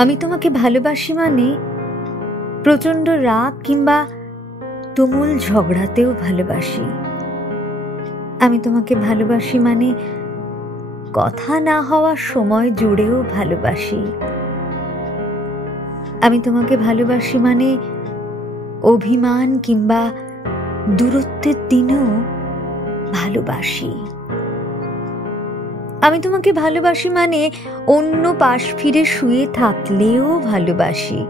আমি তোমাকে ভালোবাসি মানে প্রচণ্ড রাগ কিংবা তুমুল ঝগড়াতেও ভালোবাসি। আমি তোমাকে ভালোবাসি মানে কথা না হওয়ার সময় জুড়েও ভালোবাসি। আমি তোমাকে ভালোবাসি মানে অভিমান কিংবা দূরত্বের দিনেও ভালোবাসি। আমি তোমাকে ভালোবাসি মানে অন্য পাশ ফিরে শুয়ে থাকলেও ভালোবাসি।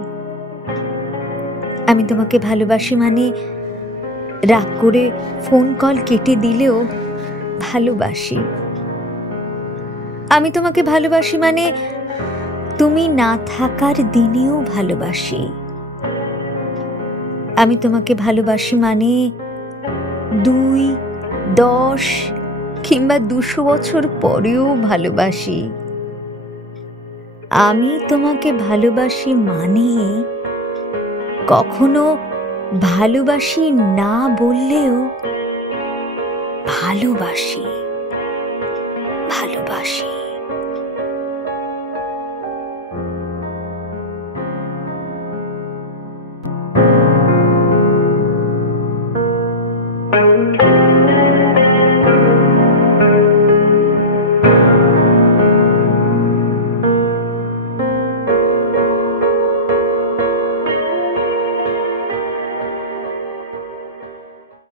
আমি তোমাকে ভালোবাসি মানে রাগ করে ফোন কল কেটে দিলেও ভালোবাসি। আমি তোমাকে ভালোবাসি মানে তুমি না থাকার দিনেও ভালোবাসি। আমি তোমাকে ভালোবাসি মানে 2, 10 কিংবা 200 বছর পরেও ভালোবাসি। আমি তোমাকে ভালোবাসি মানে কখনো ভালোবাসি না বললেও ভালোবাসি।